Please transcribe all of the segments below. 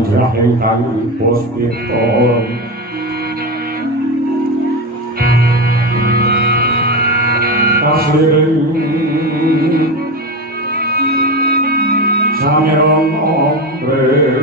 mandrah ingkang puspita kasliring samiron ombre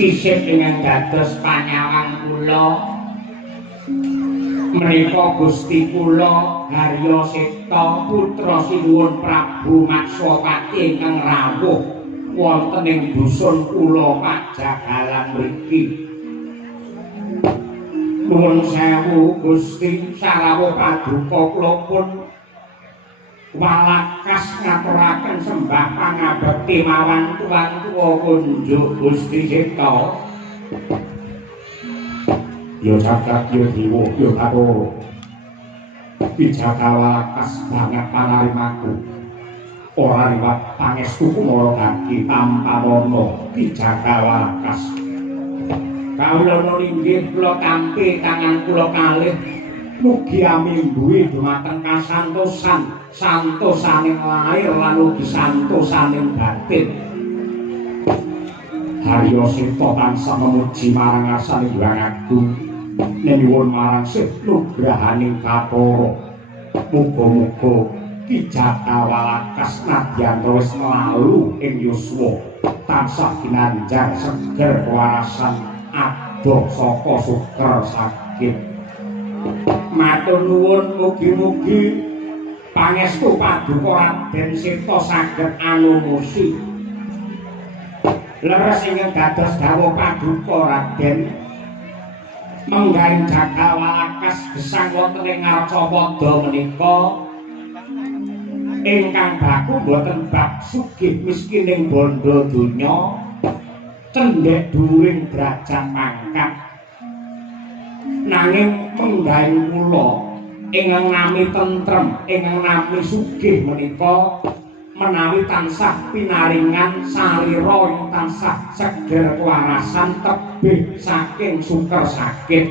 sisip dengan dados panyawang kula menika Gusti kula Harya Seta putra sinuwun Prabu Maksapati ingkang rawuh wonten ing dusun kula Pajagalan mriki. Nuwun sewu Gusti sarawuh paduka kula pun walakas ngaturaken sembah pangabekti marang tuan tuwa kunjuk Gusti Seta. Ya jagat ya dewa ya Bathara Kijaka walakas banget panarimaku ora liwat pangestuku mara dadi tanpa wana Kijaka walakas. Kawula ninggih kula tampi tangan kula kalih mugi amimbuhi dumateng kasantosan santosaning lair lan ugi santosaning batin. Harya Seta tansah memuji marang asane Hyang Agung nyuwun marang nugrahaning Bathara. Muga-muga Kijaka walakas nadyan wis mlalu ing yuswa tansah ginanjar seger kewarasan adoh saka suker sakit. Matur nuwun mugi-mugi pangestu paduka Raden Seta saged anumusi. Leres ingkang dados dawuh paduka Raden menggaing Jaka walakas gesang wonten ing Arcapada menika ingkang baku boten bab sugih miskining bondo donya cendhek dhuwuring derajat pangkat nanging menggaing kula ingkang nami tentrem ingkang nami sugih menika menawi tansah pinaringan sarira ing tansah seger kewarasan tebih saking suker sakit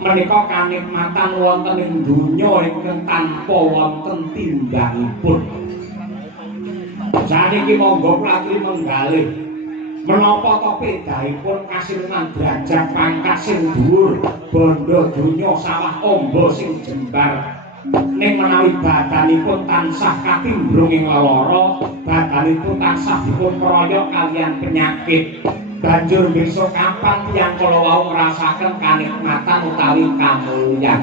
menika kanikmatan wonten ing donya ingkang tanpa wonten tindakipun. Saniki monggo kula aturi menggalih menapa to pedahipun kasiluman derajat pangkat sing dhuwur bondo donya sawah amba sing jembar ning menawi badanipun tansah katimbrung ing lelara badanipun tansah dipun keroyok kaliyan penyakit banjur besok kapan tiyang kala wau ngrasakaken kanikmatan utawi kamulyan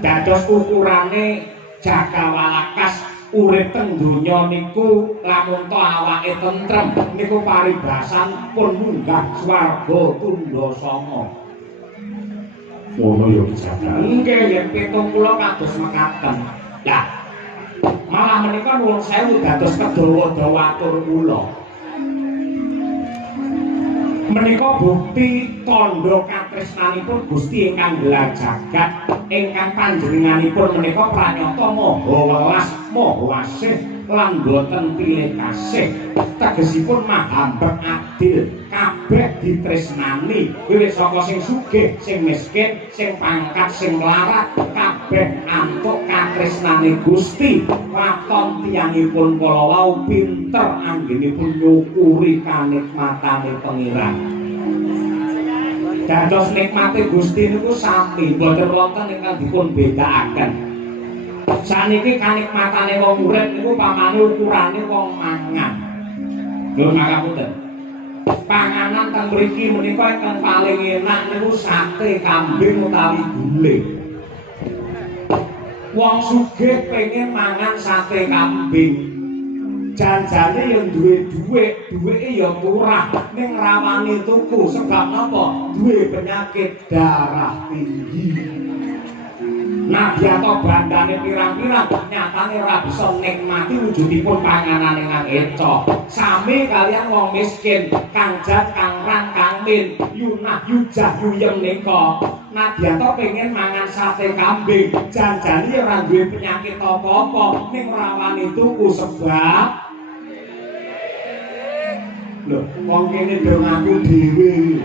dados ukurane Jakawalakas urip teng donya niku lamun to awake tentrem niku paribasan pun munggah swarga tundha sanga. Ngono ya Jaka. Nggih yen 70 kados mekaten. Lah malah menika nuwun sewu dados kedawa-dawa atur kula. Menika bukti tandha katresnanipun Gusti ingkang gelar jagat ingkang panjenenganipun menika pranyata maha welas maha asih lan boten pilih kasih tegesipun mahambet adil kabeh ditresnani wiwit saka sing sugih sing miskin sing pangkat sing mlarat kabeh antuk katresnane Gusti waton tiyangipun kala wau pinter anggenipun nyukuri kanikmatane pangeran. Dados nikmate Gusti niku sami boten wonten ingkang dipun bedakaken. Saniki kanikmatane wong urip niku pamane ukurane wong mangan. Lho ngapunten. Panganan teng mriki menika ingkang paling enak niku sate kambing utawi gulai. Wong sugih pengen mangan sate kambing. Janjane yang duwe duweke ya murah ning rawane tuku sebab napa duwe penyakit darah tinggi. Nadya to bandane pirang-pirang nyatane ora bisa nikmati wujudipun panganan ingkang eco. Sami kalian wong miskin kang jat kang rang kang min yunah yujah yuyem nika. Nadya to pengen mangan sate kambing janjane ora duwe penyakit apa-apa ning rawane tuku sebab lho, wong kene do ngaku dhewe.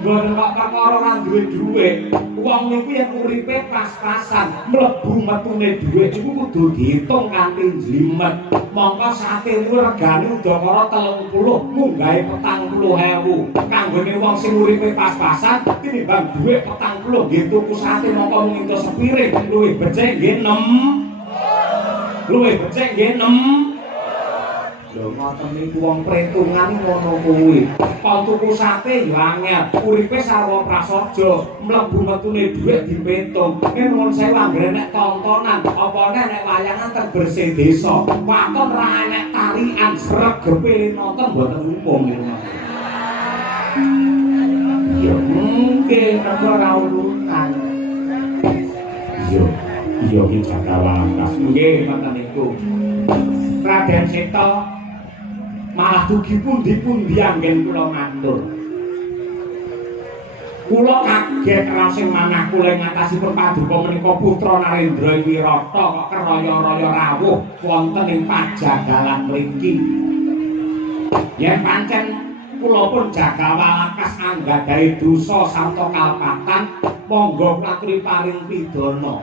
Mboten kok perkara ora duwe dhuwit. Wong niku yen uripe pas-pasan, mlebu metune dhuwit iku kudu diitung kanthi jlimet. Mongko sate niku regane udakara 30, munggahe 40.000. Kanggone wong sing uripe pas-pasan tinimbang dhuwit 40 nggih tuku sate mongko mung entuk sepiring, luwih becik nggih 6. Luwih becik nggih 6. Lho ngoten niku wong perhitungan ngono kuwi. Kok tuku sate ya angel, uripe sarwa prasaja, mlebu metune dhuwit dipetung. Yen nuwun sewu anggere nek tontonan, apa nek wayangan teng bersih desa, waton ra enek tarian sregepe nonton mboten umum. Ya mungkin ora urutan. Iya iki Jakawalakas. Nggih ngoten niku. Raden Seta malah dugi pundi-pundi anggen kula matur. Kula kaget rasing manah kula ngatasipun paduka menika putra Narendra Wirata kok keraya-raya rawuh wonten ing pajagalan mriki. Yen pancen kula pun Jakawalakas anggadhahi dosa sarta kalpatan, monggo klatri paring pidana.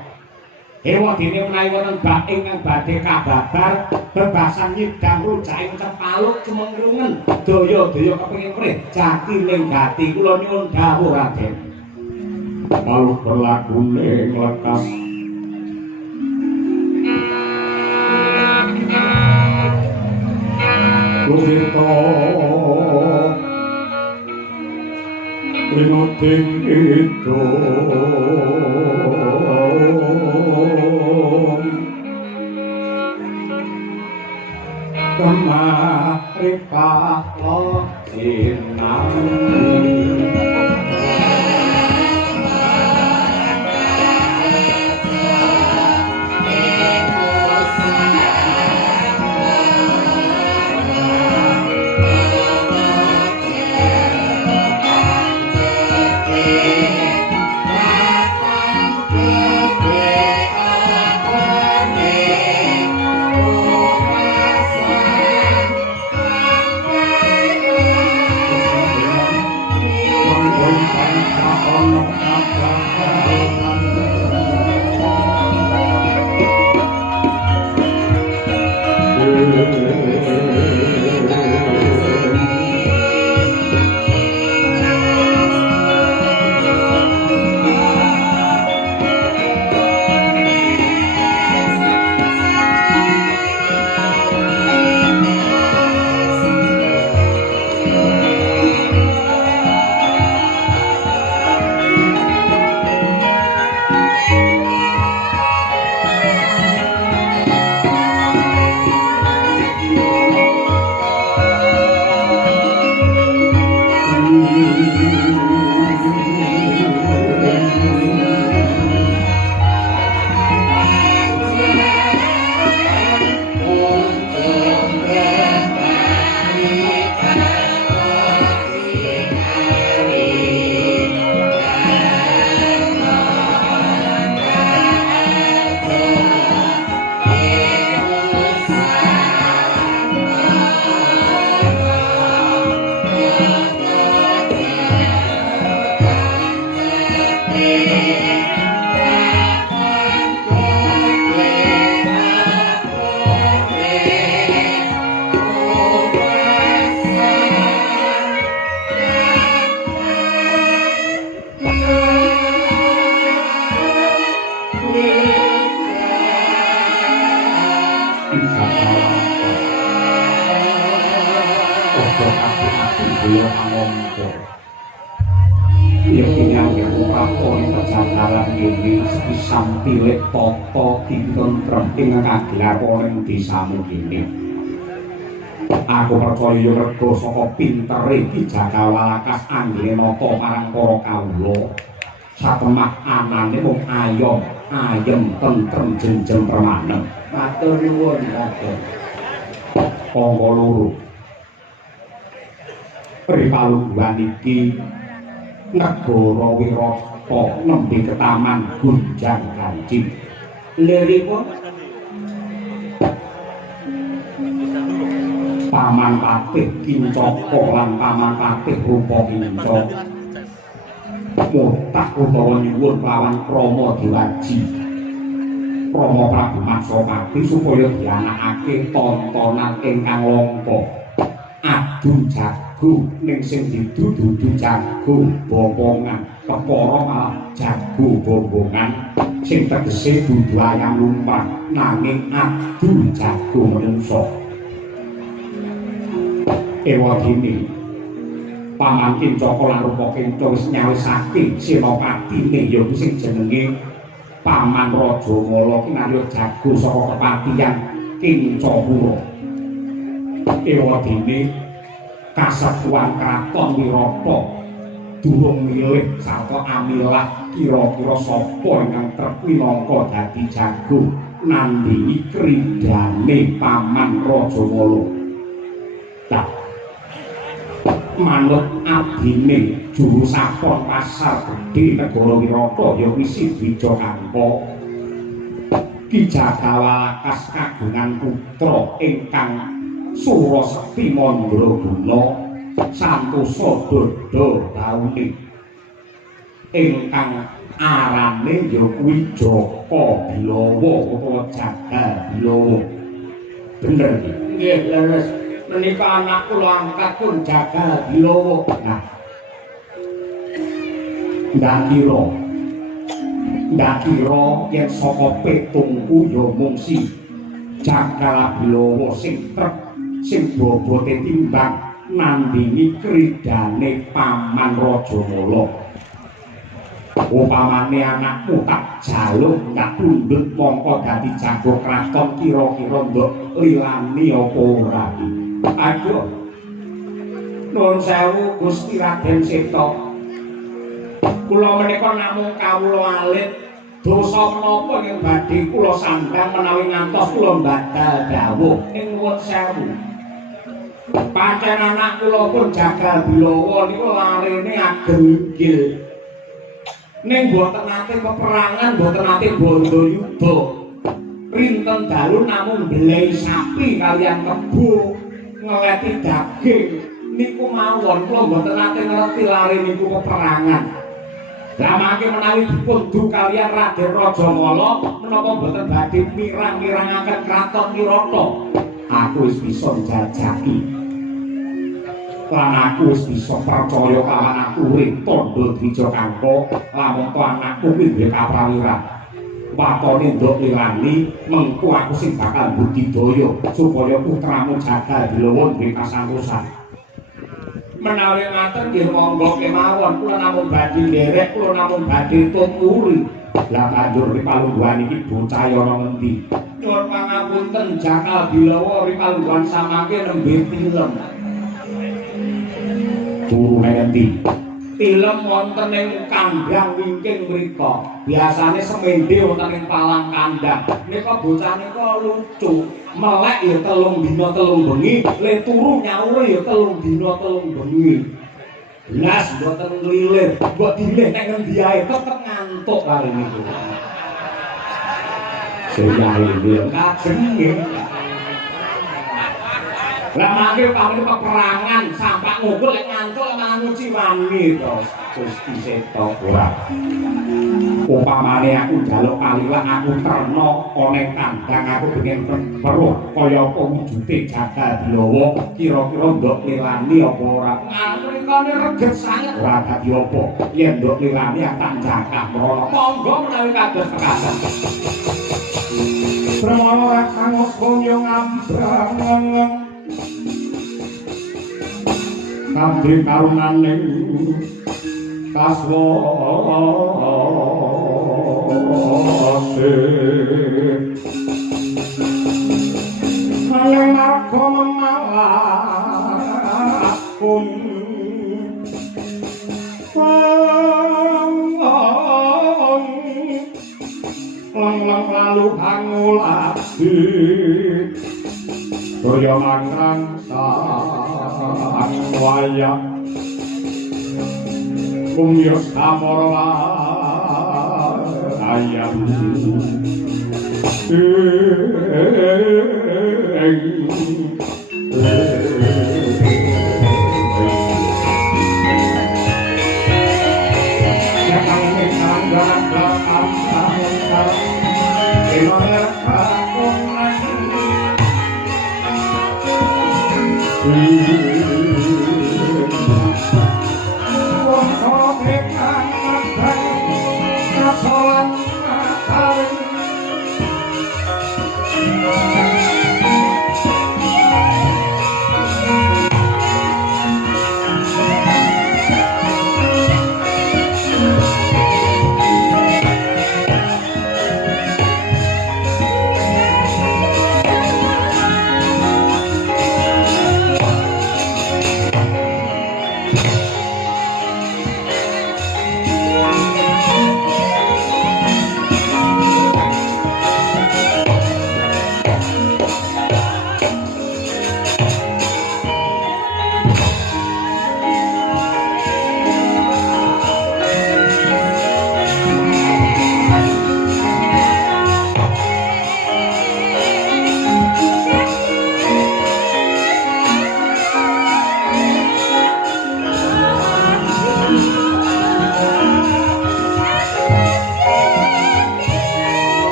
Ewa dene menawi wonten bab ingkang badhe kababar bebasan nyidang rujaking Cepaluk cemengrungen daya-daya kepengin mrih jati ning gati kula nyuwun dawuh Raden. Kalau berlagune nglekas Kusito Rinoting itu Kemari pahlo sinami Sampilik tata ditentrem ing kagilaponing desamu kene. Aku percaya yen rega saka pintere Ki Jakawalakas anggene nata marang para kawula. Satemah anane mung ayom, ayem tentrem jenjem permanen. Matur nuwun Raden. Angka loro. Ripalungguhan iki negara Wirata nembe ketaman Gunjang Kancing. Liripun Paman Patih Kincaka lan Paman Patih Rupakinca mutah utawa nyuwun lawan Rama Dewaji Rama Prabu Matsapati supaya dianakake tontonan ingkang langka adu jago ning sing didudu jago bombongan kepara malah jago bombongan sing tegese dudu ayam lumpat nanging adu jago menungso. Ewadene Paman Kincaka lan Rupakinca wis nyawisake senopatine ya sing jenenge Paman Rajamala kinarya jago saka kepatihan Kincapura. Ewadene kasepuhan kraton Wirata durung milih sarta amilah kira-kira sapa ingkang trep minangka dadi jago nandhingi kridane Paman Rajamala. Tak manut abdine juru sapon pasar gedhe negara Wirata ya wis Wijakangka. Ki Jakawalakas kagungan putra ingkang Surasekti Mandraguna santosa dada taune ingkang arane ya kuwi Jaka Bilawa utawa Jaga Bilawa. Bener iki? Nggih, leres. Menika anak kula angkat pun Jaga Bilawa. Nah, ndak kira yen saka petungku ya mung si Jaga Bilawa sing trep sing bobote timbang nandhingi kridane Paman Rajamala. Upamane anakmu tak jaluk tak tunduk mongko dadi jago kraton kira-kira nduk lilani apa ora. Aduh. Nuwun sewu Gusti Raden Seta. Kula menika namung kawula alit dosa menapa ing badhe kula sandhang menawi ngantos kula badal dawuh ing nuwun sewu. Pancen anak kula pun Jaga Bilawa niku larene ageng inggil. Ning boten nate peperangan, boten nate bondo yuda. Rinten dalu namung mbelei sapi kaliyan kebo ngeleti daging niku mawon kula boten nate ngerti lare niku peperangan. Lah mangke menawi dipun du kaliyan Raden Rajamala menapa boten badhe mirang-mirangaken kraton Wirata. Aku wis bisa njajaki lan aku wis bisa percaya kawan aku urip tandha Wijakangka lamun to anakku kuwi duwe kaprawiran watone ndok lilani mengko aku sing bakal budidaya supaya putramu Jaga Bilawa duwe kasangtosan. Menawi ngaten nggih monggo kemawon kula namung badhe nderek kula namung badhe tumuri. Lah banjur ripalungguhan iki bocah ana ngendi? Nyuwun pangapunten Jaga Bilawa ripalungguhan samangke nembe tilem. Turu ngendi? Tilem wonten ing kandhang wingking mrika. Biasane semende wonten ing palang kandhang. Nika bocah nika lucu. Melek ya 3 dina 3 bengi, le turu nyaur ya 3 dina 3 bengi. Blas mboten nglilir, mbok dilih nek ngendi ae tetep ngantuk kali niku. Seyahe bilem kajeng nggih. Lah mangke pamane peperangan sampak ngukul lek ngantuk malah nguci wani to Gusti Seta ora. upamane aku njaluk paliwak aku terno ana ing kandang aku pengen weruh kaya apa wujude jagal Bilawa kira-kira ndok lelani apa ora mrikane reget sanget ora dadi apa yen ndok lelani tak jangkah mrono monggo menawi kados mekaten Pramana kang koyo ngambrang kabeh karunaning kaswase ayang marga memalakun lang lalu pangulati kaya mangrang sang wayang kumyos kamara ayam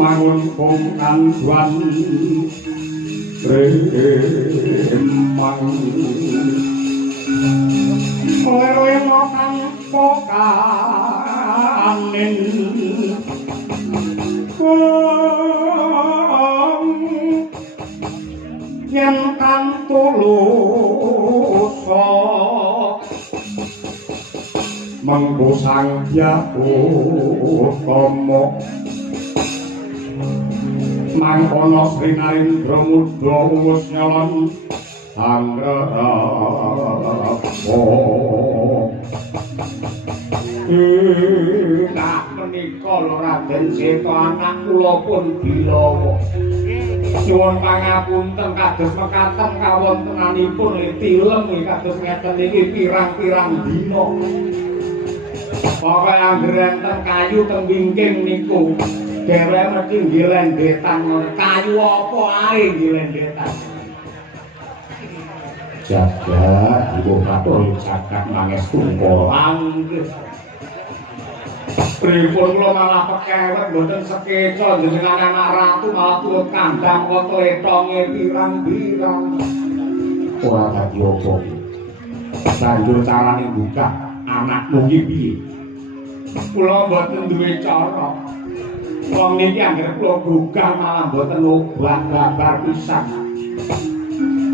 mangun pungkan duan remang oleh makan pokanin yen kan tulus menggusang ya utama mangkono Sri Narendra Mudha wis nyalon anggraha tak menika lho Raden Seta anak kula pun Bilawa nyuwun pangapunten kados mekaten kawontenanipun tilem kados ngeten iki pirang-pirang dina pokoke anggere enten kayu teng wingking niku dheweke mesti ngilendetan kayu apa ae ngilendetan jagat ibu katon jagat mangestu angger pripun kula malah pekewet mboten sekeca jenengan anak ratu malah turut kandhang kok tletonge pirang-pirang ora dadi apa banjur carane buka anakmu iki piye kula mboten duwe cara Wong niki anggere kula gugah malah mboten obat babar pisan.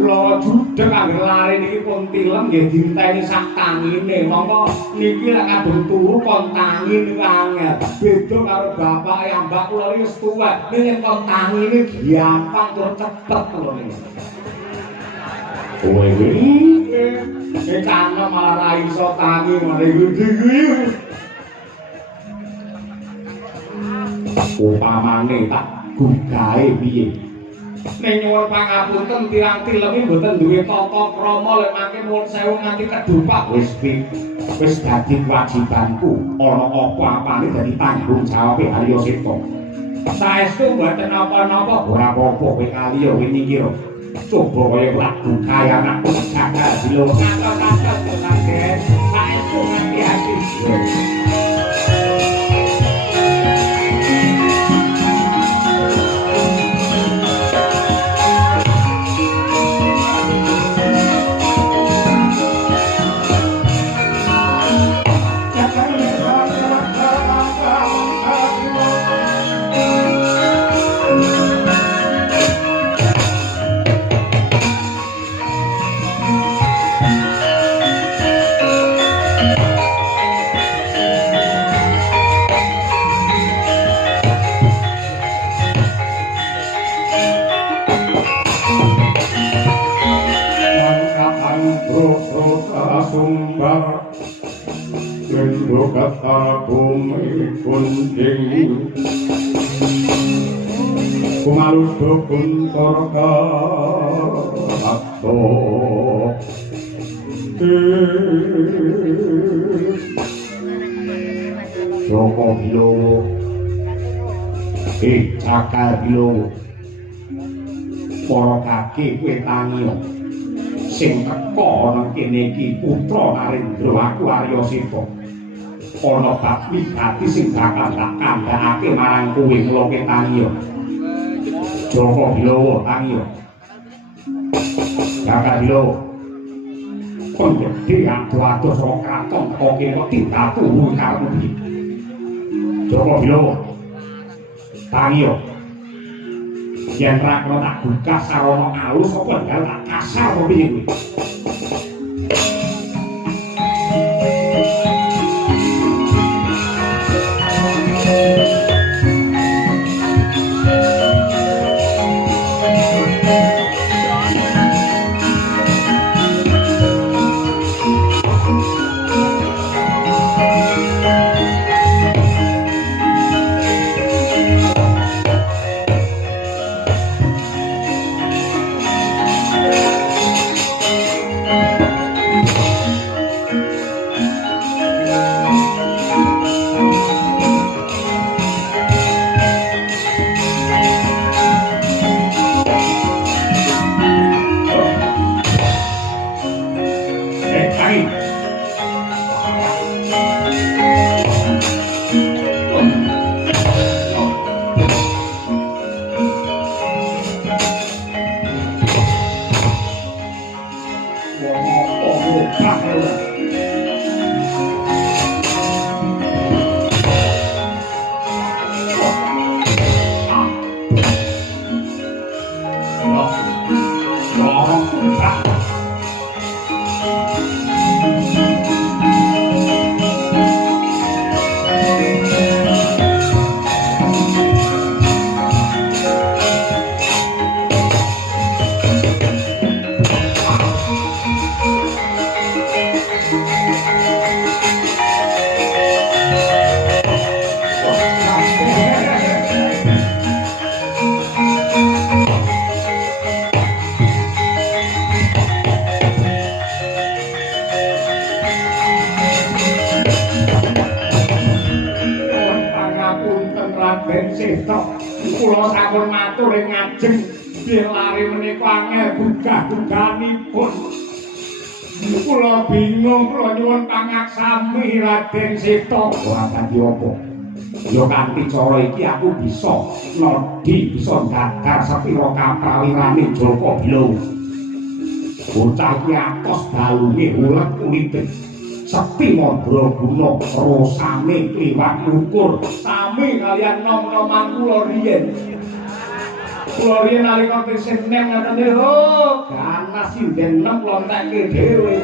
Kula judeg anggere lare niki pun tilem nggih dinteni sak tangine. Monggo niki lek kadung turu kon tangi niku angel. Beda karo bapak yang mbak kula iki wis tuwek. Ning kon tangine gampang tur cepet kula niki. Kowe iki kana malah ra iso tangi ngene iki. Upamane tak gugahe piye? Ning nyuwun pangapunten tirang tilemi mboten duwe tata krama lek mangke nuwun sewu nganti kedupak wis dadi kewajibanku. Ana apa-apane dadi tanggung jawabe Arya Seta. Saestu mboten napa-napa ora apa-apa kowe kaliya wingi kira. Coba kaya lagu kaya anakku jagal dilo kata-kata tenan saestu nganti ati. Sumbar Lendo kata bumi kunjing Kumaludo kuntorka Atto Joko Bilowo Cakal Bilowo Para kaki kowe tangi sing teka nang kene iki putra Narendra aku Arya Seta. Ana bab wigati sing bakal tak kandhakake marang kowe mula tangi. Joko Bilowo tangi. Jaka Bilowo. Kon gedhe ado-ado saka kraton teko kene kok ditatu karo iki. Joko Bilowo. Tangi. Yen ra kena tak buka sarana alus apa enggal tak kasar apa piye kuwi. Kula sampun matur ing ngajeng bilare menika angel gugah-gugahanipun. Kula bingung, kula nyuwun pangaksami Raden Seta. Ora dadi apa? Ya kanthi cara iki aku bisa nodi, bisa dadar sepira kaprawirane Joko Bilowo. Bocah iki atos dalunge ulet kulite. Sekti Mandraguna rasane kliwat ukur sami kalian nom-noman kula riyen. Kula riyen nalika tesih nem ngaten oh ganas sinden nem lontekke dhewe.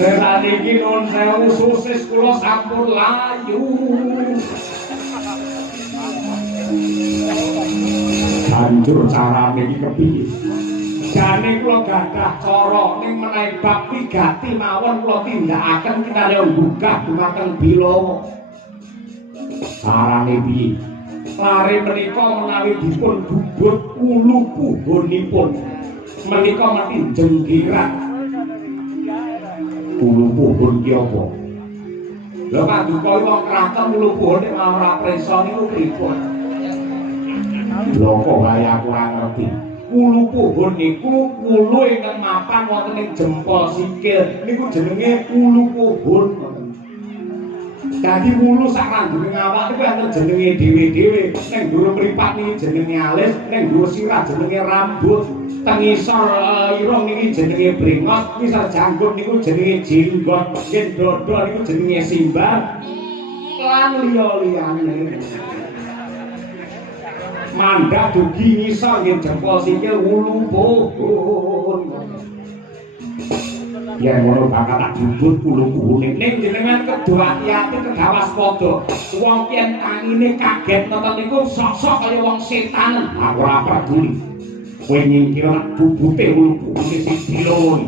Nek iki nun sewu sosis kula sampun layu. Banjur carane iki kepiye? Jane kula gadah cara ning menawi bab wigati mawon kula tindakaken kinarya mbukah dumateng Bilawa. Carane piye? Lare menika menawi dipun bubut ulu puhunipun menika mati jengkirat. Ulu puhun ki apa? Lha paduka wong kraton ulu puhun nek ora presa niku pripun? Lha kok kaya kurang ngerti. Ulu puhun niku ulu ingkang mapan wonten ing jempol sikil niku jenenge ulu puhun. Dadi ulu sak rambune awak niku enten jenenge dhewe-dhewe. Ning dhuwur mripat niki jenenge alis, ning dhuwur sirah jenenge rambut. Teng isor irung niki jenenge brengot, ngisor janggut niku jenenge jenggot, yen dodol niku jenenge simbar. Lan liya-liyane. Mandhap dugi ngisor nggih jempol sikil ulu puhun. Yen ngono bakal tak jubut ulu-ulune ning jenengan kedo ati-ati kedawas padha. Wong yen tangine kaget nonton niku sok-sok kaya wong setan. Aku ora peduli. Kowe nyingkir bubute ulu-ulune sing Bilawa.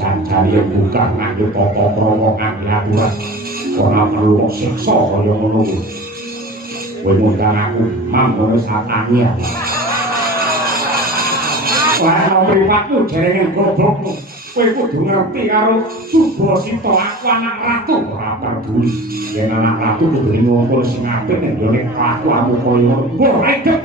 Janjane buka nganggo tata krama kang aturan. Ora perlu siksa kaya ngono kuwi. Kowe ngundang aku mangkono satangi. Ora priwatku jenenge goblokmu. Kowe kudu ngerti karo Subasita aku anak ratu ora peduli. Yen anak ratu kudu ngumpul sing apik nek yo nek kelakuanmu kaya ngono. Ora edep.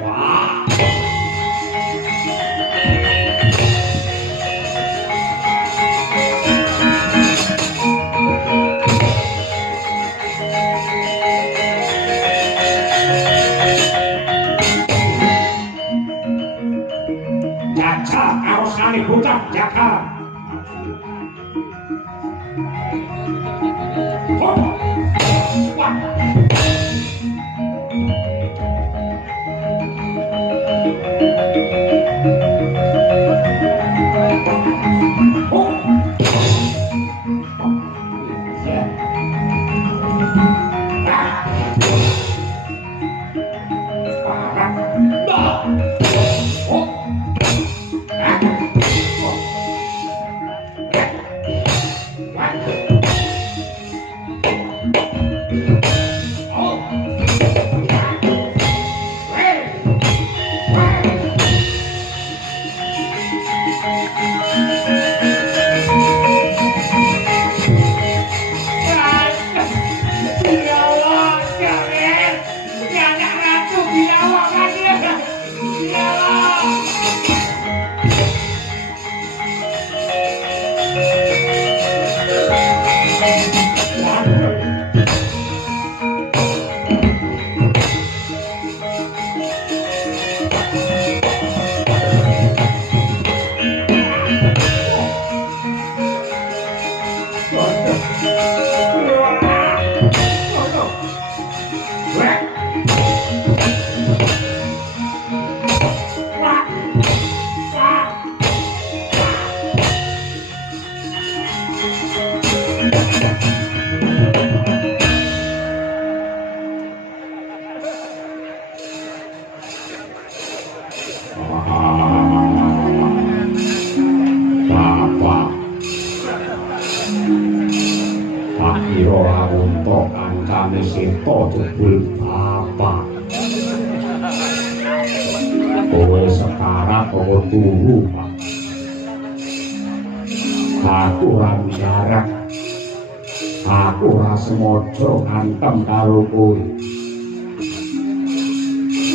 Bocah jakal. Aku ora jarak, aku ora sengaja ngantem karo kowe.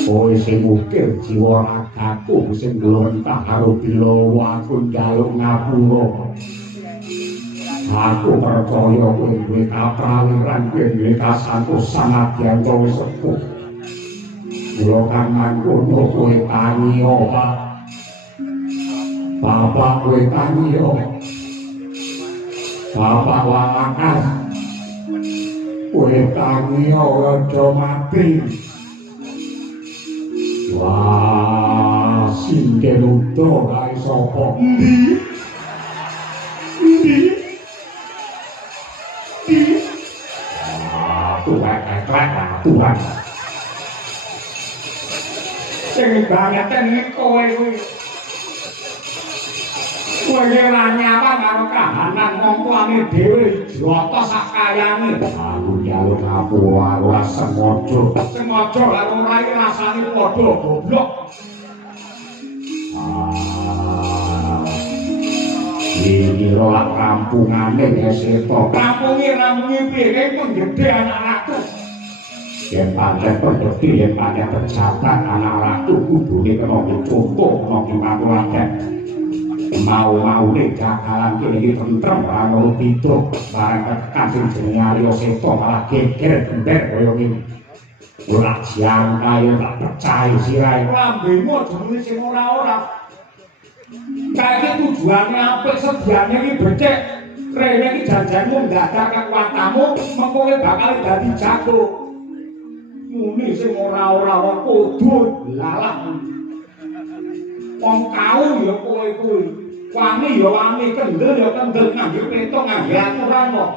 Kowe sing ukir jiwa ragaku sing glentah karo Bilawa, aku njaluk ngapura. Aku percaya kowe duwe kaprawiran, kowe duwe kasanto sanadyan kowe sepuh. Mula kang mangkono kowe tangiya, Pak. Bapak kowe tangiya. Bapak Walakas, kowe tangiya aja mati. Wah, singke ludo kae sapa? Endi? Tuhan. Sing banget iki kowe kuwi. Kowe ora nyapa karo kahanan wong tuane dhewe, jroto sakayane. Aku njaluk ngapura ora sengaja. Sengaja karo rai rasane padha goblok. Iki ora rampungane Seta. Rampungi piye kok gedhe anak ratu. Yen pancen pedhoti yen pancen pejabat anak ratu kudune kena dicontoh kena dimaturaken. Mau-maune jagalan kene iki tentrem karo pituk bareng tekan sing jenenge Arya Seta malah geger gender kaya ngene. Ora jang kaya tak percaya sirahe lambemu jenenge sing ora-ora. Kae tujuane apik sediane iki becik. Rene iki janjanmu ndadak kekuatanmu mengko bakal dadi jago. Muni sing ora-ora wong kudu lalah. Wong kau ya kowe kuwi. Wani ya wani, kendel ya kendel, ngangge petung, ngangge aturan kok.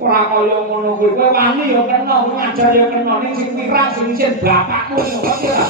Ora kaya ngono kuwi. Kowe wani ya kena, ngajar ya kena, ning sing wirang sing isin bapakmu ngono ora.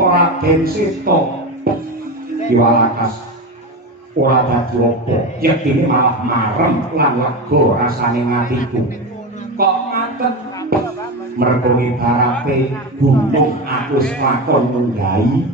Raden Seta Walakas ora dadi apa yektine malah marem lan lega rasane atiku kok ngaten mergo ibarate gunung aku lakon nunggahi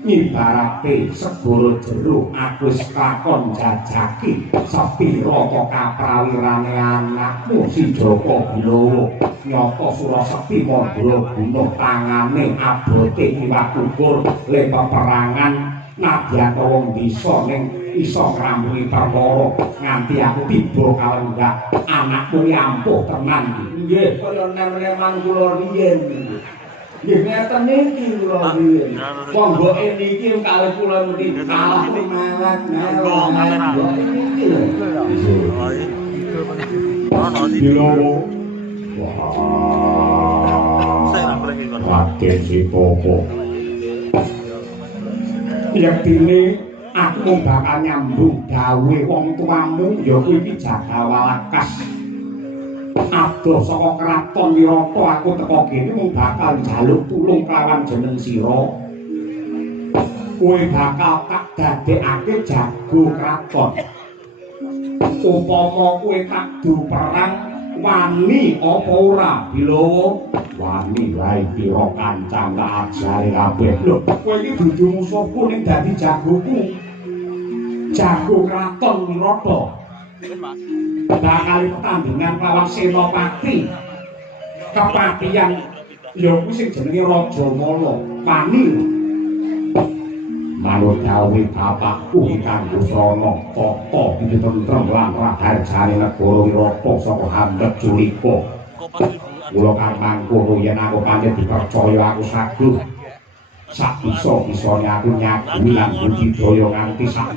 ngibarate segara jeruk aku wis lakon jajaki sepira kok kaprawirane anakmu si Joko Bilowo nyata Suraseti Mandura bunuh tangane abote iwak ukur le peperangan nadyan wong desa ning iso ngrampungi perkara nganti aku tiba kalenggak anakmu ampuh tenan nggih kaya nemen-nemen kula riyen. Nggih ngeten niki kula riyen. Monggo niki kalih kula mesti kalah semangat mawon. Niki lho. Bilowo. Raden Sitopo. Yaktine aku mung bakal nyambung gawe wong tuamu ya kuwi iki Jagawalakas. Adoh saka kraton Wirata aku teko kene mung bakal njaluk tulung kelawan jeneng sira. Kowe bakal tak dadekake jago kraton. Upama kowe tak du perang wani apa ora Bilowo? Wani wae pira kancang tak ajari kabeh. Lho, kowe iki dudu musuhku ning dadi jagoku. Jago kraton Wirata. Bakal pertandingan lawan Senopati kepatian ya kuwi sing jenenge Raja Mala wani manut dawuh bapakku kanggo srana tata tentrem lan raharjane negara Wirata saka hambet Julika kula kang mangkono yen aku pancen dipercaya aku saguh sak bisa-bisane aku nyaguhi lan budidaya nganti sak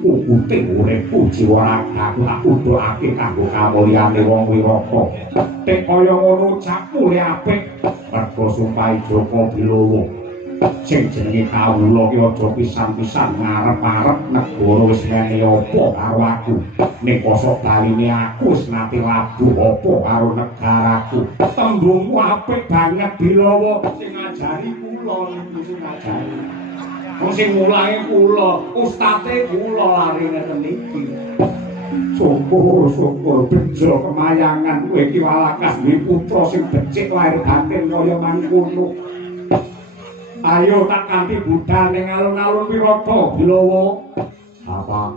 ukute uripku jiwa ragaku tak udoake kanggo kamulyane wong Wirata. Tek kaya ngono capmu le apik mergo sumpahe Joko Bilowo. Sing jenenge kawula ki aja pisan-pisan ngarep-arep negara wis ngene apa karo aku. Ning kosok baline aku wis nate labuh apa karo negaraku. Tembungmu apik banget Bilowo sing ngajari kula niku sing ngajari. Wong sing mulai kula, ustate kula lari ngeten iki. Syukur bejo kemayangan kowe iki Walakas duwe putra sing becik lair batin kaya mangkono. Ayo tak kanthi budal ning alun-alun Wirata Bilowo. Apa?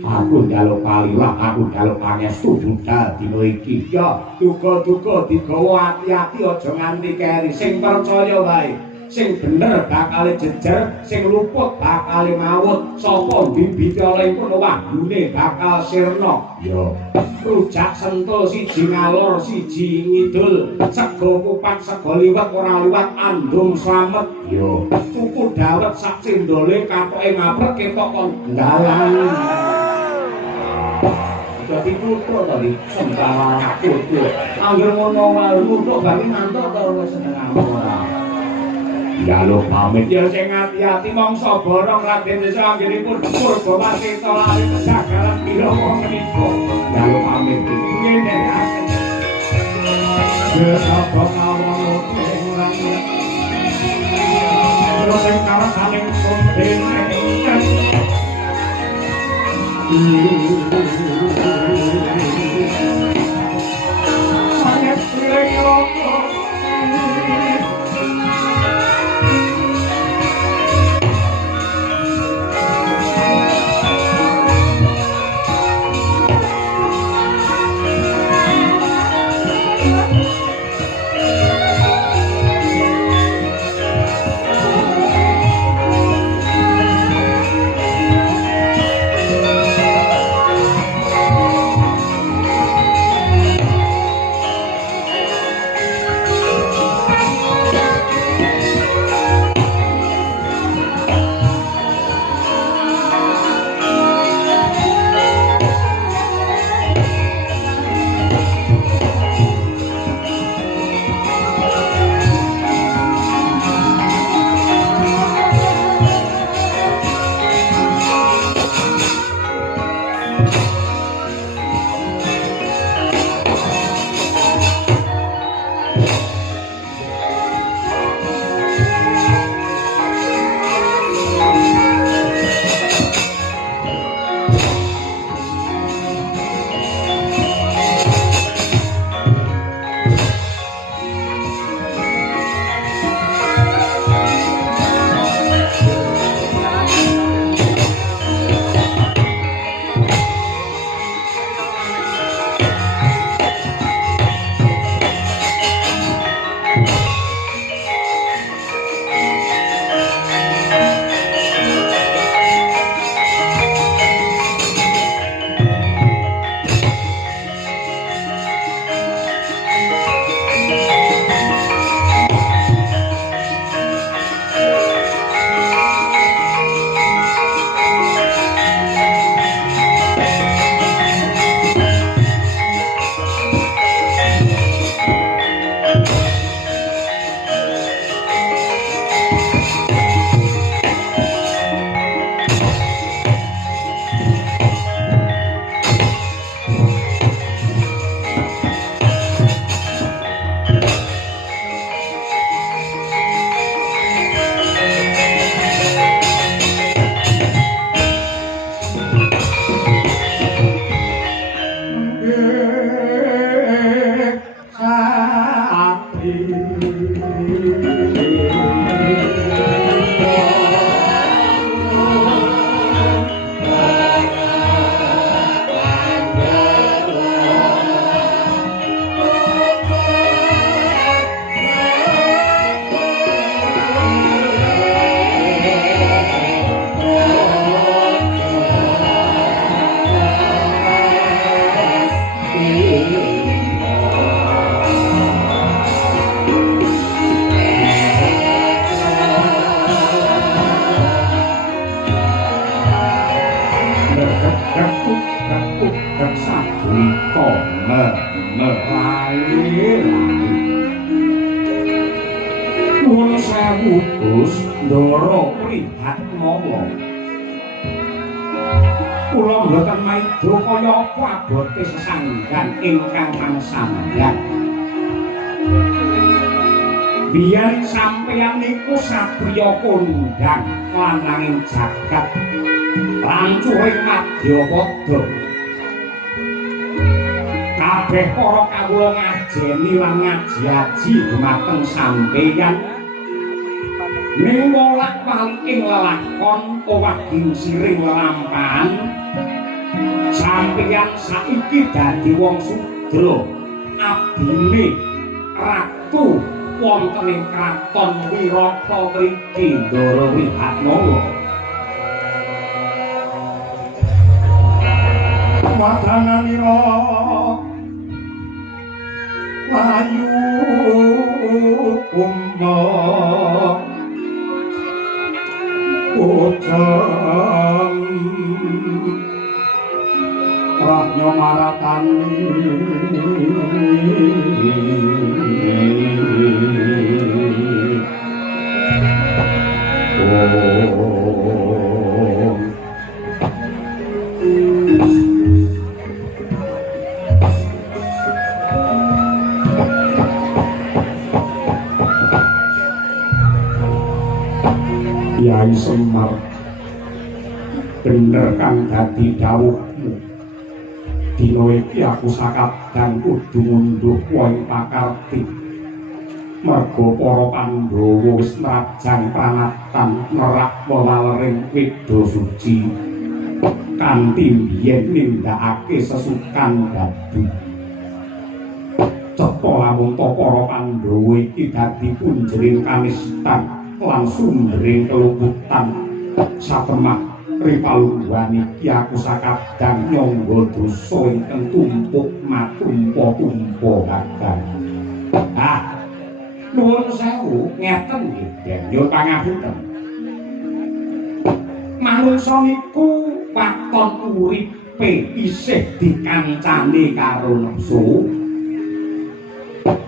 Aku njaluk kalilah, aku njaluk pangestu budal dina iki. Ya, duga-duga digawa ati-ati aja nganti keri sing percaya wae. Sing bener bakal jejer, sing luput bakal maut. Sapa bibite oleh kono wahdune bakal sirna. Ya, rujak sentul siji ngalor siji ngidul. Sego kupat sego liwet ora liwat andung slamet. Ya, tuku dawet sak cendole katoke ngaprek ketok kon dalan. Jadi putra tadi sembara aku tuh. Angger ngono wae nutuk bali mantuk to wis seneng ora. Jaluk pamit ya sing ati-ati mangsa borong Raden Desa anggenipun Purbawasita lali jagalan Bilowo menika. Jaluk pamit ngene akan. Desa kawon ing langit. Terus sing karasaning sumping Sangat leyo Ndara Prihatmala. Kula mboten maidha kaya apa abote sesanggan ingkang mangsanggan. Biyen sampeyan niku satriya kondhang lananging jagat rancuring Madyapada. Kabeh para kawula ngajeni lan ngaji-aji dumateng sampeyan ning wolak-walik ing lelakon owaging siring lelampahan sampeyan saiki dadi wong sudra abdine ratu wonten ing kraton Wirata mriki Ndara Prihatmala. Wadananira layu kumma ucap rahnya maratan Kyai Semar, bener kang dadi dawuhmu. Dina iki aku sakabdan kudu ngunduh wong pakarti. Merga para Pandhawa wis nrajang pranatan nerak wewaling Weda Suci kanthi biyen nindakake sesukan dadu. Cepa lamun para Pandhawa iki dadi punjering kanistan lan sumbering keluputan satemah ripalungguhan iki aku sakabdan nyangga dosa ingkang tumpuk matumpa-tumpa kakang. Nuwun sewu ngeten nggih, nyuwun pangapunten. Manungsa niku waton uripe isih dikancani karo nepsu.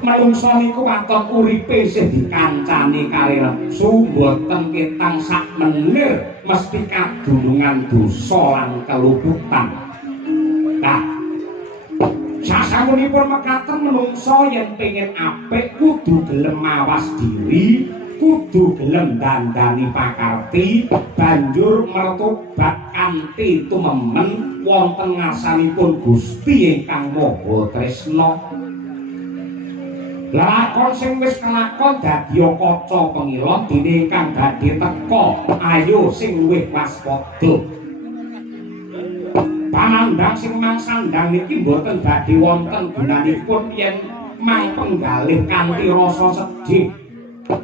Manungsa niku waton uripe isih dikancani karo nepsu boten ketang sak menir mesti kadunungan dosa lan keluputan. Sasampunipun mekaten menungsa yen pengin apik kudu gelem mawas diri, kudu gelem dandani pakarti, banjur mertobat kanthi tumemen wonten ngarsanipun Gusti ingkang Maha Tresna. Lakon sing wis kelakon dadi kaca pengilon dene ingkang badhe teka ayo sing luwih waspada. Panandang sing mangsandang niki mboten badhe wonten gunanipun yen mangpenggalih kanthi rasa sedih.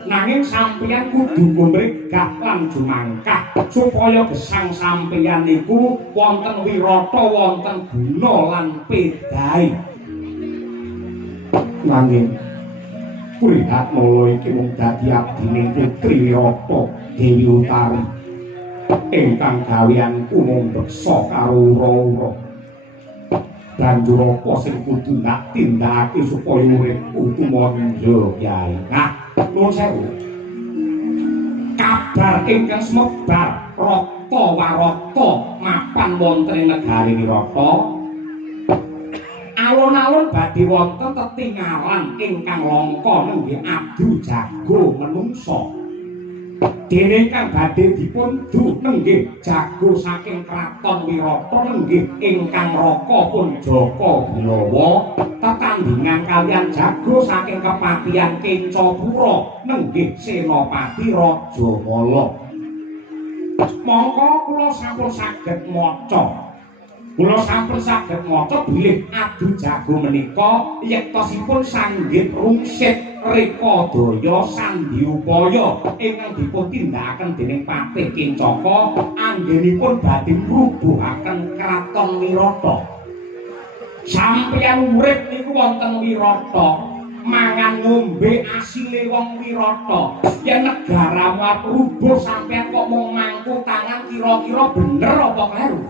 Nanging sampeyan kudu gumregah lan jumangkah supaya gesang sampeyan niku wonten wirata, wonten guna lan pedahe. Nanging Prihatmala iki mung dadi abdine Putri Wirata Dewi Utari ingkang gaweanku mung beksa karo ura-ura. Banjur apa sing kudu tak tindakake supaya uripku tumanja, Kyai? Nuwun sewu. Kabar ingkang sumebar rata warata mapan wonten ing negari Wirata. Alon-alon badhe wonten tetingalan ingkang langka nenggih adu jago menungsa. Dene kang badhe dipundhu nenggih jago saking kraton Wirata nenggih ingkang raka pun Jaka Bilawa tetandhingan kaliyan jago saking kepatihan Kencapura nenggih Senapati Raja Mala. Mongko kula sampun saged maca. Kula sampun saged maca bilih adu jago menika yektosipun sanggit rungsit reka daya sandiupaya ingkang dipun tindakaken dening Patih Kencaka anggenipun badhe ngrubuhaken kraton Wirata. Sampeyan urip niku wonten Wirata, mangan ngombe asile wong Wirata. Yen negaramu rubuh sampeyan kok mung mangku tangan kira-kira bener apa kleru?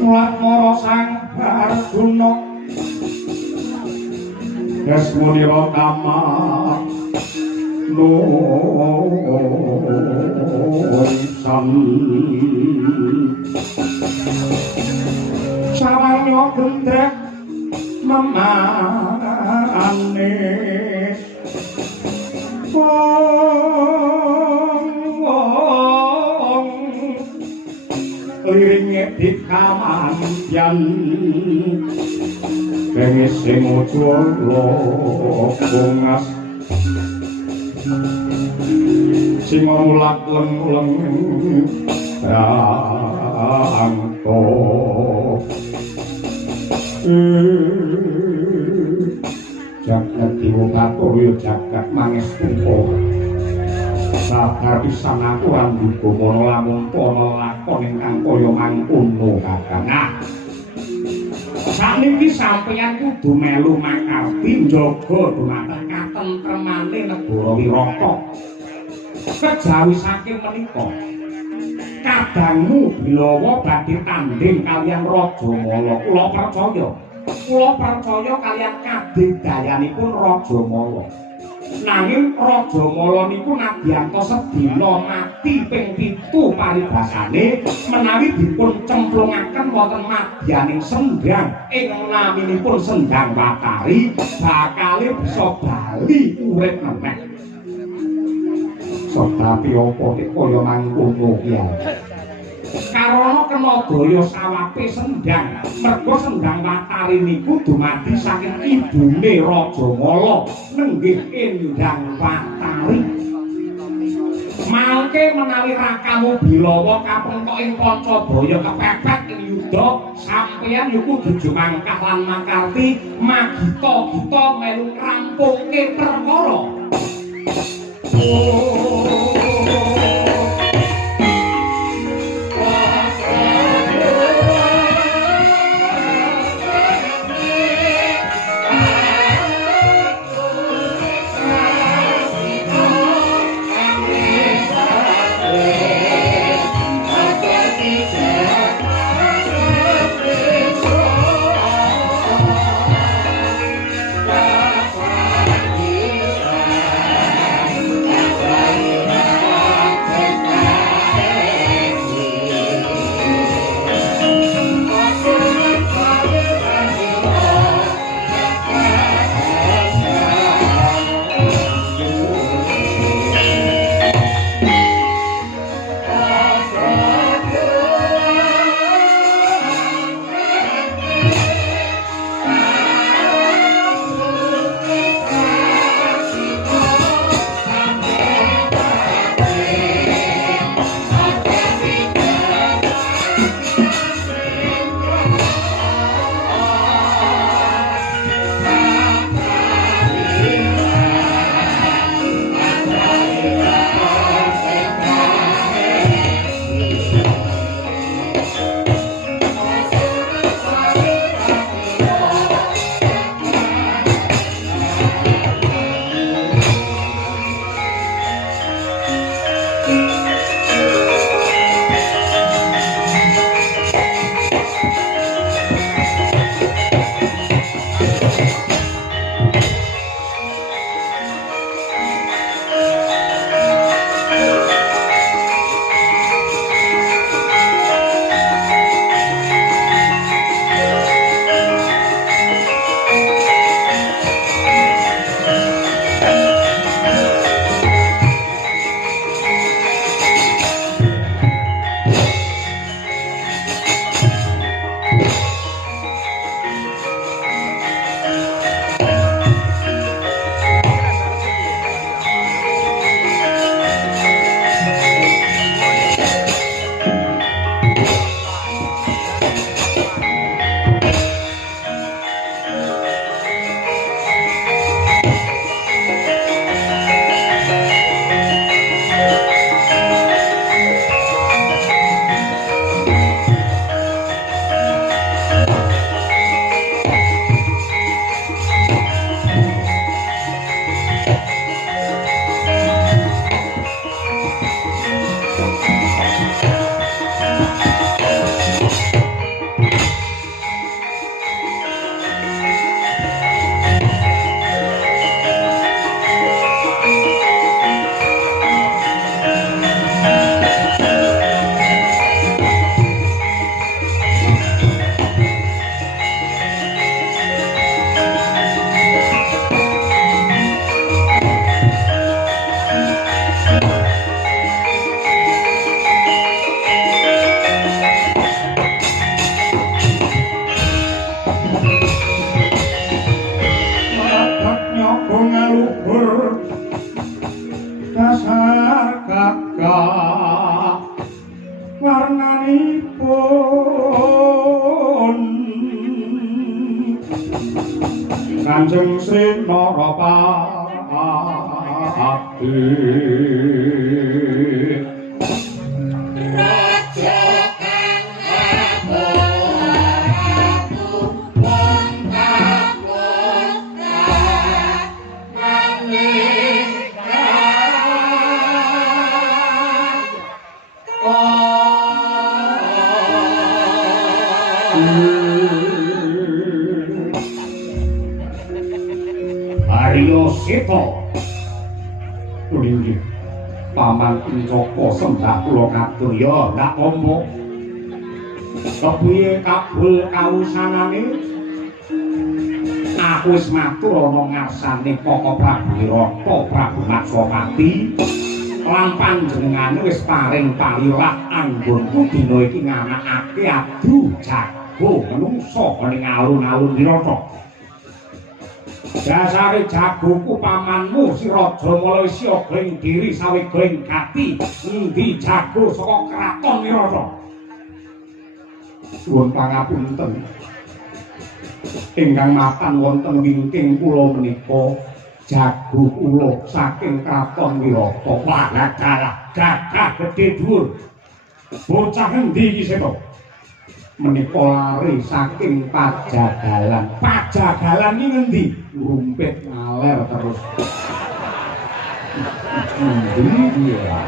Lakmara sang Arjuna Yasmunira kamar Nusan Sarangnya gendrek memane liringe dikamanyan kengis sing ujul bungas sing mulat leng-leng rangko jagat diwukaturya jagat mangestupa sabar pisan aku rambuga mono lamun ana lakon ingkang kaya mangkono kakang. Nah, sakniki sampeyan kudu melu makarti njaga dumateng katentremane negara Wirata. Kejawi saking menika kadangmu Bilawa badhe tanding kaliyan Raja Mala. Kula percaya kaliyan kadedayanipun Raja Mala. Nanging Raja Mala niku nadyanto sedina mati ping 7 paribasane menawi dipun cemplungaken wonten madyaning sendang ing naminipun Sendang Watari bakale bisa bali urip meneh. Tapi apa kaya mangkono ki karana kena daya sawape sendang merga Sendang Watari niku dumadi saking ibune Raja Mala nenggih Endang Watari. Mangke menawi rakamu Bilawa kapengkok ing Pancabaya kepepet ing yuda sampeyan yo kudu jumangkah lan makarti magita-gita melu ngrampungke perkara. warnanipun Kanjeng Sri Narapati Raja kang Prabu Wontaputra Arya Seta Nggih Paman Incaka sembah kula katur ya ndak apa kepiye kabul kawusanane aku wis matur ana ngarsane Koko Prabu Wirata Prabu Matsapati lan panjenengane wis paring palilah anggonku dina iki nganakake adu jago menungso ning alun-alun Wirata dasare jagoku pamanmu si Raja Malaysia gring diri sawi gring gati endi jago saka kraton Wirata suwun pangapunten ingkang mapan wonten wingking kula menika jago kula saking kraton Wirata wah gagah gedhe dhuwur bocah endi iki seto menika lari saking Pajagalan iki ngendi rumpit ngaler terus iya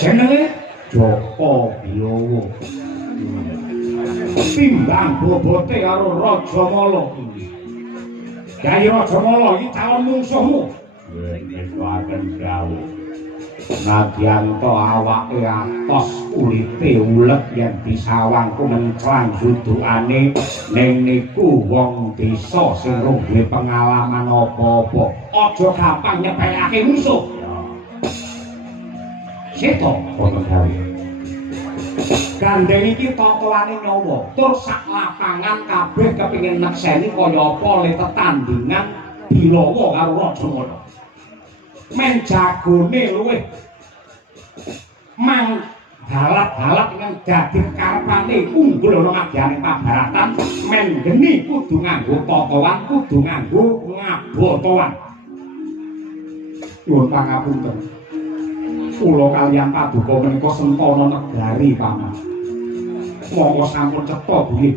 jenenge Joko Biyowo timbang bobote karo Raja Mala Kyai Raja Mala iki calon mungsuhmu wis waken dawuh nadyan to awake atos kulite uleg yen disawang kumenclang judukane ning niku wong desa sing duwe pengalaman apa-apa aja gampang nyepelake musuh Seta wonten gawe gandeng iki totoane nyawa tur sak lapangan kabeh kepengin nekseni kaya apa le tetandingan Bilawa karo Raja Mala men jagone luwih mang balap-balap dengan dadi karepane unggul ana madyaning pabaratan men geni kudu nganggo totoan kudu nganggo ngabotoan nyuwun pangapunten kula kaliyan paduka menika sentana negari paman monggo sampun cetha nggih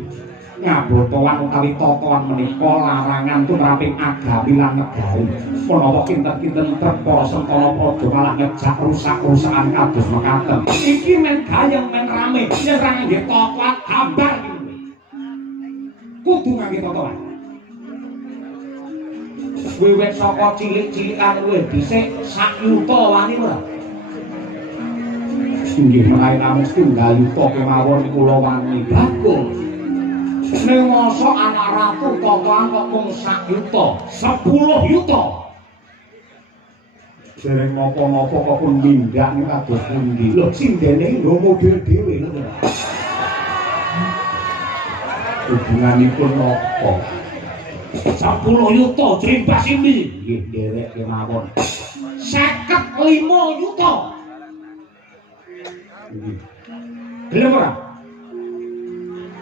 ngabotoan utawi totoan menika larangan tumraping agami lan negari menawa kinten-kinten trep para sentana padha malah ngejak rusak-rusakan kados mekaten iki men gayeng men rame yen ra ngangge totoan gambar kudu ngangge totoan wiwit saka cilik-cilikan kowe dhisik sak yuta wani ora inggih menawi namung setunggal yuta kemawon kula wani bagus ning masa anak ratu totoan kok mung 1 yuta 10 yuta dereng napa-napa kok pun mindak ning kados pundi lho sindene nggo model dhewe lho hubunganipun napa 10 yuta jrimpas ini nggih derek kemawon 55 yuta gelem ora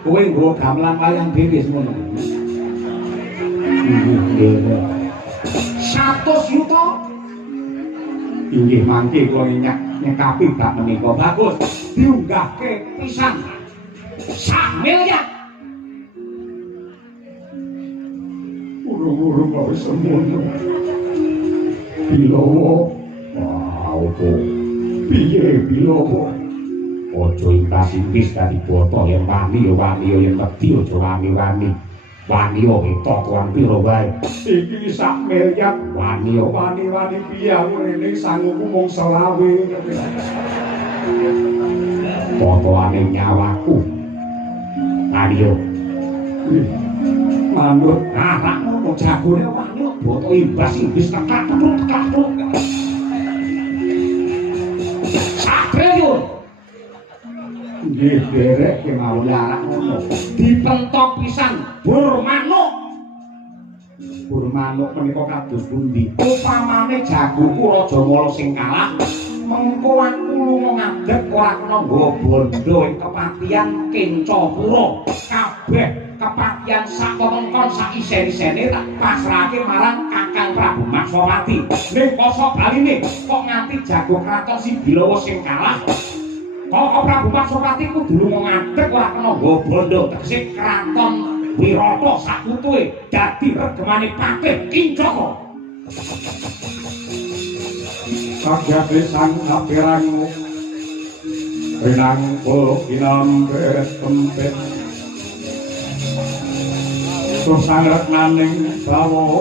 kowe nggo gamelan wayang dhewe semono. Inggih, 100 yuta. Inggih mangke kula nyekapi bab menika. Bagus. Diunggahke pisan. 1 miliar. Urung-urung kok semono. Bilawa. Wah, opo? Piye Bilawa? Ojo intas-intis dadi boto yen wani yen wedi aja wani-wani. Wani tokoan piro wae. Iki 1 miliar wani piye rene sanguku mung 20. Potoane nyawaku. Ayo. Manut anakmu jagone wani boto imbas-imbis tekak-tekuk. 1 triliun. Nggih derek kemawon larak ngono. Dipentok pisan bur manuk. Bur manuk menika kados pundi? Upamane jagoku Raja Mala sing kalah, mengko aku lunga ngadeg ora kena nggawa bondo ing kepatihan Kencapura kabeh kepatihan sak wewengkon sak isen-isene tak pasrahake marang Kakang Prabu Maksawati ning koso baline kok nganti jago kraton si Bilawa sing kalah kok Prabu Maksawati kudu ngadeg ora kena nggawa bondo tegese kraton Wirata sakutuhe dadi regemane Patih Kincaka Sagyate sang kapirangmu Rinangkul kinambet kempet Susangretnaning bawana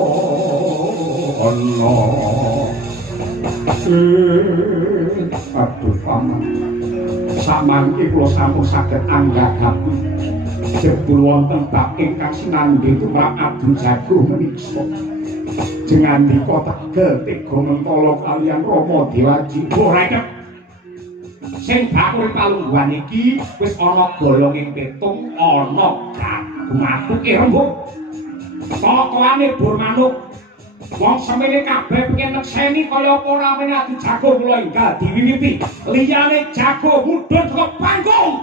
Aduh paman Samangke kula sampun saged anggagaken jebul wonten bab ingkang sinambi tumrap adu jago menika jengandika tegel tega mentala kaliyan Rama Dewaji ora sing bakul palungguhan iki wis ana golonging petung ana gagumakuke rembug pokokane bur manuk wong semene kabeh pengen nekseni kaya apa ora meneh adu jago kula enggal diwiwiti liyane jago mudhun saka panggung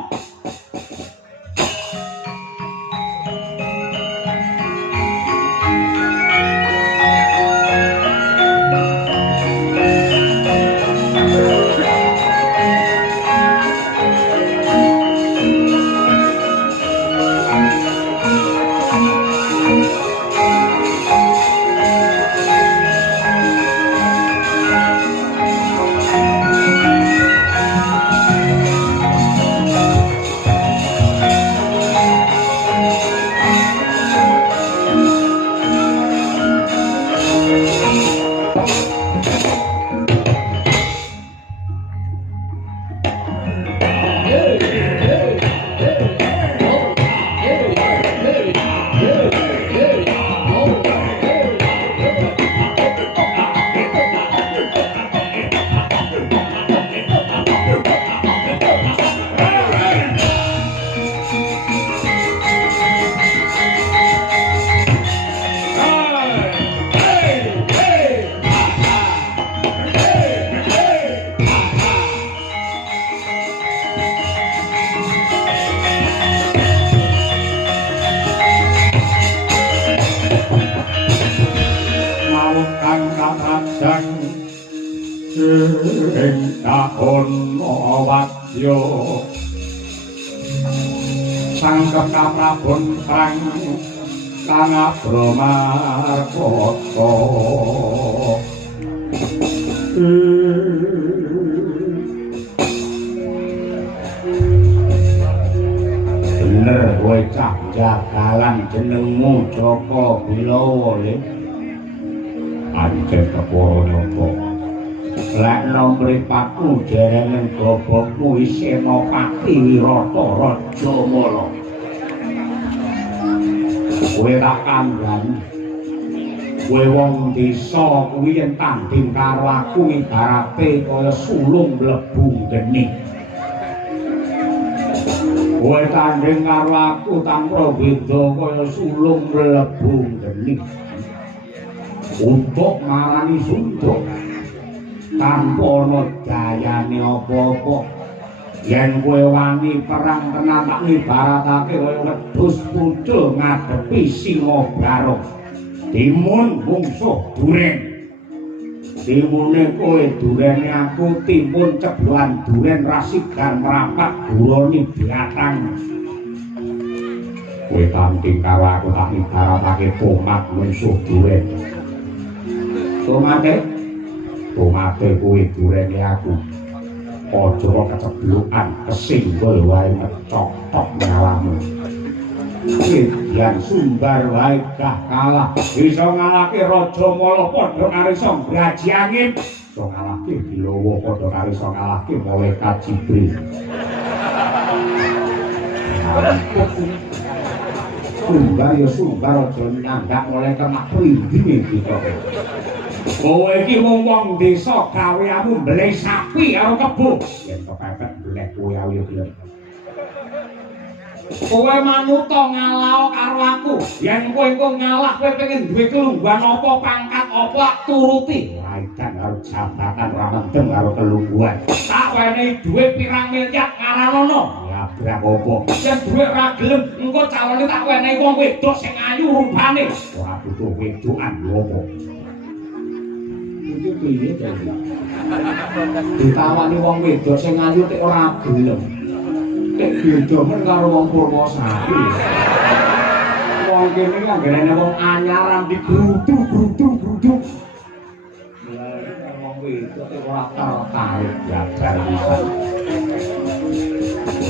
sang kekaprabon perang kang Abramarkata bener kowe cah jagalan jenengmu Jaka Bilawa le pancen keporo napa lek nomripatmu jerenen gobokmu Senopati Wirata Raja Mala kowe tak kandhani kowe wong desa kuwi yen tanding karo aku ibarate kaya sulung mlebu geni kowe tanding karo aku tanpa beda kaya sulung mlebu geni untuk marani suntuk tanpa ana dayane apa-apa yen kowe wani perang tenan tak ibaratake kaya wedhus pucul ngadepi singa barok timun mungsuh duren timune kowe durene aku timun cebuan duren rasigan merapat guroni biatang kowe tanting karo aku tak ibaratake tomat mungsuh duren tomate kowe durene aku aja keceblukan kesinggol wae mecotok nyawamu yang sumbar wae gah kalah bisa ngalahke Raja Mala padha karo iso graji angin iso ngalahke Bilawa padha karo iso ngalahke Malaikat Jibril sumbar ya sumbar aja nyandak Malaikat Makrindi kita kowe iki mung wong desa gaweanmu mbleh sapi karo kebo yen kepepet mbleh kowe ayo gelem kowe manuta ngalah karo aku yen kowe engko ngalah kowe pengen duwe kelungguhan apa pangkat apa turuti laikan karo jabatan ora mendem karo kelungguhan. Tak wenehi dhuwit pirang miliar ngaranono. Ya berang apa? Yen dhuwit ora gelem, engko calone tak wenehi wong wedok sing ayu rupane. Ora butuh wedokan lho apa. Iki piye to iki? Ditawani wong wedok sing ayu tek ora gelem. Tek beda men karo wong Purwosari. Wong kene iki anggerane wong anyar ambi grudu. Lah wong wedok tek ora tertarik jabar bisa.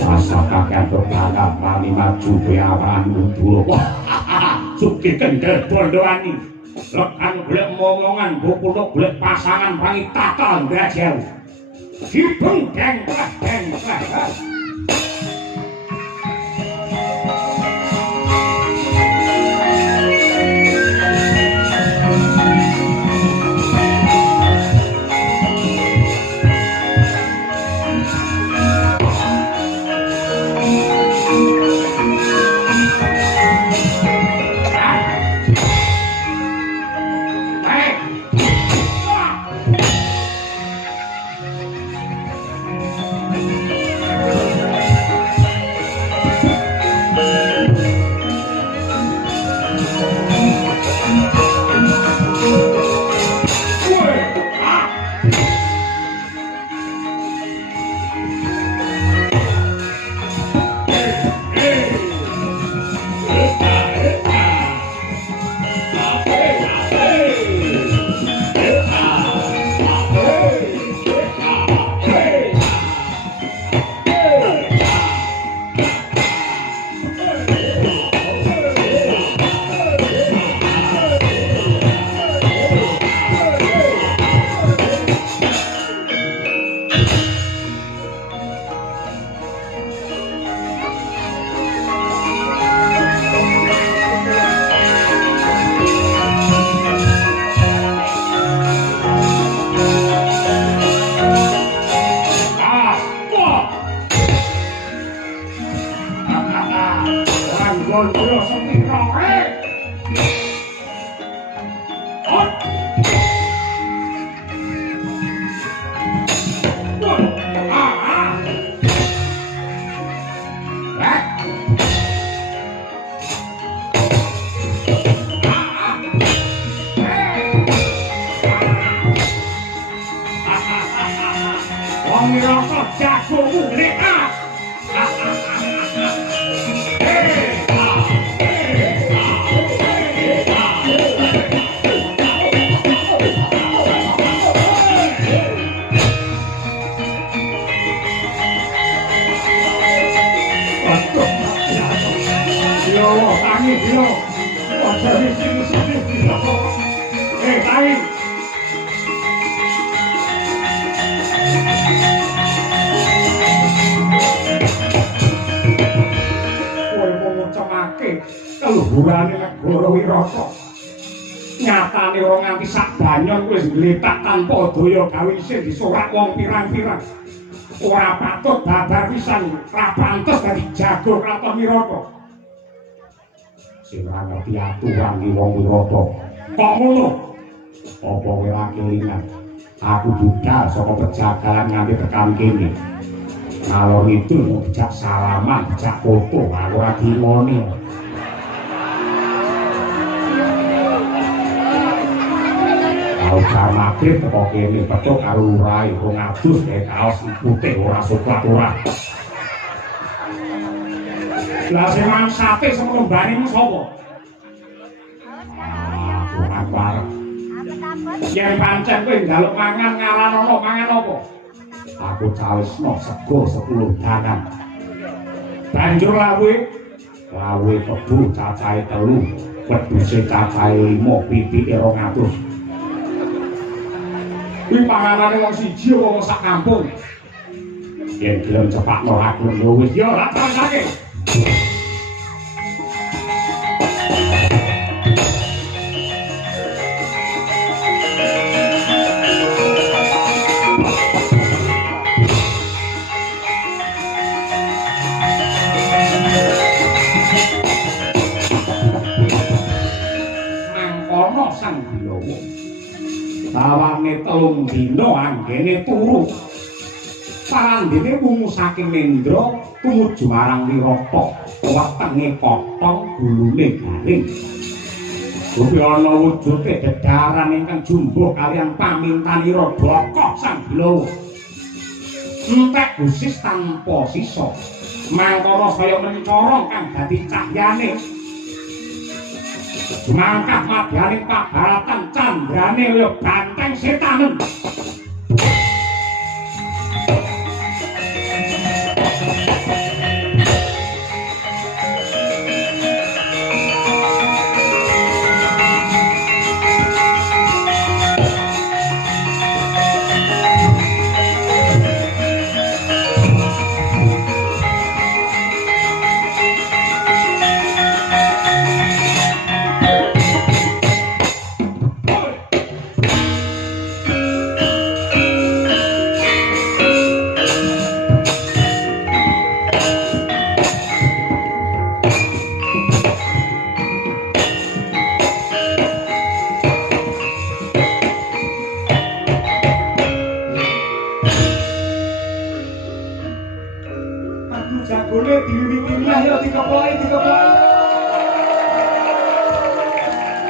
Rasa kakek berkata kami maju be awan mundur. Wah, sugih kendel bondoani. Lekan golek momongan, bokuluk golek pasangan pangi tatal ndajel. Hibeng deng. Keluhurane negara Wirata. Nyatane ora nganti sak banyon wis gletak tanpa daya gawe isin disorak wong pirang-pirang. Ora patut babar pisan, ora pantes dadi jago kraton Wirata. Sing ora ngerti aturan iki wong Wirata. Kok ngono? Apa kowe ora kelingan? Aku budal saka pejagalan nganti tekan kene. Nalor itu bijak salaman, bijak foto, aku ora dimoni. Bar magrib teko kene petuk karo lurahe 200 kae kaos putih ora soklat ora. Lah sing mangsate semono mbane sapa? Ora parek. Yen pancen kowe njaluk mangan ngaranono mangan apa? Aku cawesno sego 10 danan. Banjur lawe kebu cacahe 3, wedhuse cacahe 5, pipike 200. Kuwi panganane wong siji apa wong sak kampung. Yen gelem cepakno aku yo wis yo ra tansake. Mangkono sang Bilawa. sawane 3 dina anggene turu parandene wungu saking Nendra tumuju marang Wirata wetenge potong gulune garing Gupi ana wujude dedaran ingkang jumbuh kaliyan pamintanira Daka Sang Bilawa entek gusis tanpa sisa mangkana saya mencorong kang dadi cahyane mangkat madyaning pabaratan candrane kaya banteng setanen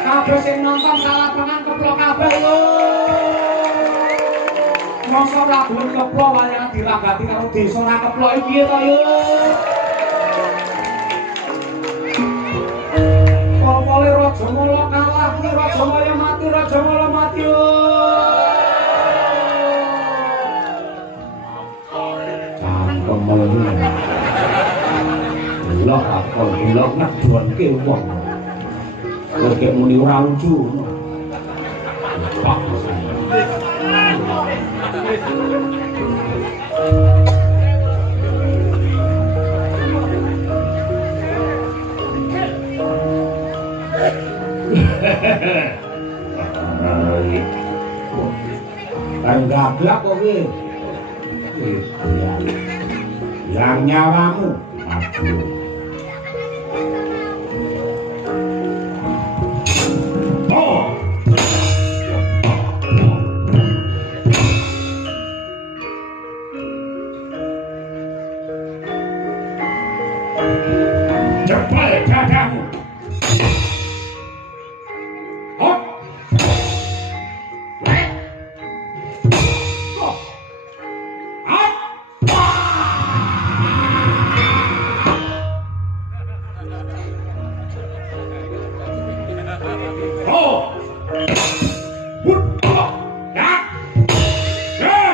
kabeh sing nonton salah pengan keplok kabeh lho. Mosok ora gelem keplok wayang diragati karo desa ora keplok iki piye to yo. Popole Raja Mala kalah, Raja Mala mati, Raja Mala mati yo. Cangkem melu. Lho apa lho ngedonke wong. Oke muni ora lucu. Pak. Gablak kok iki. Yang nyawamu. Aduh. Cepat dadamu. Hop. Wek. Hop. Hop. Oh. Hut. Ya. Ya.